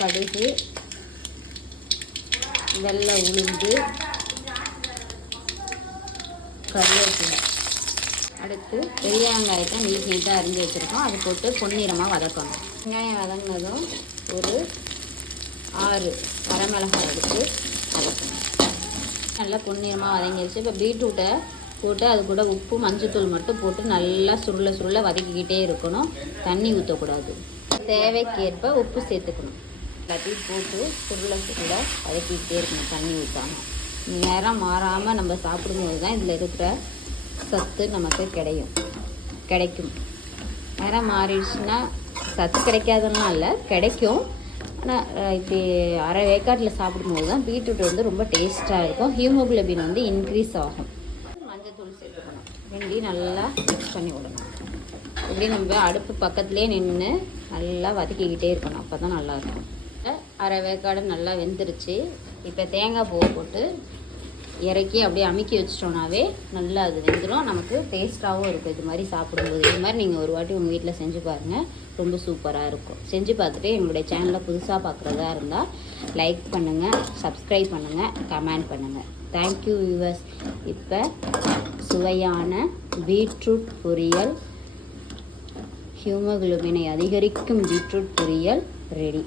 கடுகு, வெள்ளை உளுந்து, கருவேப்பிலை. அடுத்து பெரிய வெங்காயத்தை நீட்டாக அரிஞ்சு வச்சுருக்கோம். அது போட்டு பொன்னிறமாக வதக்கணும். வெங்காயம் வதங்கினதும் ஒரு 6 வரமிளகாய் எடுத்து வதக்கணும். நல்லா பொன்னிறமாக வதங்கிடுச்சு. இப்போ பீட்ரூட்டை போட்டு அது கூட உப்பு மஞ்சத்தூள் மட்டும் போட்டு நல்லா சுருள வதக்கிக்கிட்டே இருக்கணும். தண்ணி ஊற்றக்கூடாது. தேவைக்கேற்ப உப்பு சேர்த்துக்கணும். எல்லாத்தையும் போட்டு சுருள வதக்கிக்கிட்டே இருக்கணும், தண்ணி ஊற்றாமல். நேரம் மாறாமல் நம்ம சாப்பிடும்போது தான் இதில் இருக்கிற சத்து நமக்கு கிடைக்கும். நேரம் மாறிடுச்சுன்னா சத்து கிடைக்காதுன்னா இல்லை, கிடைக்கும். ஆனால் இப்படி அரை வேக்காட்டில் சாப்பிடும்போது தான் பீட்ரூட் வந்து ரொம்ப டேஸ்ட்டாக இருக்கும். ஹீமோகுளோபின் வந்து இன்க்ரீஸ் ஆகும். மஞ்சத்தூள் சேர்த்துக்கணும். ரெண்டையும் நல்லா மிக்ஸ் பண்ணி விடணும். இப்படி நம்ம அடுப்பு பக்கத்துலேயே நின்று நல்லா வதக்கிக்கிட்டே இருக்கணும். அப்போ தான் நல்லாயிருக்கும். அரை வேக்காடு நல்லா வெந்துருச்சு. இப்போ தேங்காய் பூவை போட்டு இறக்கி அப்படியே அமுக்கி வச்சிட்டோன்னாவே நல்லா அது வெந்துடும். நமக்கு டேஸ்ட்டாகவும் இருக்கும் இது மாதிரி சாப்பிடும்போது. இது மாதிரி நீங்கள் ஒரு வாட்டி உங்கள் வீட்டில் செஞ்சு பாருங்கள், ரொம்ப சூப்பராக இருக்கும். செஞ்சு பார்த்துட்டு எங்களுடைய சேனலை புதுசாக பார்க்குறதா இருந்தால் லைக் பண்ணுங்கள், சப்ஸ்கிரைப் பண்ணுங்கள், கமெண்ட் பண்ணுங்கள். Thank you viewers. இப்போ சுவையான பீட்ரூட் பொரியல், ஹீமோகுளோபினை அதிகரிக்கும் பீட்ரூட் பொரியல் ரெடி.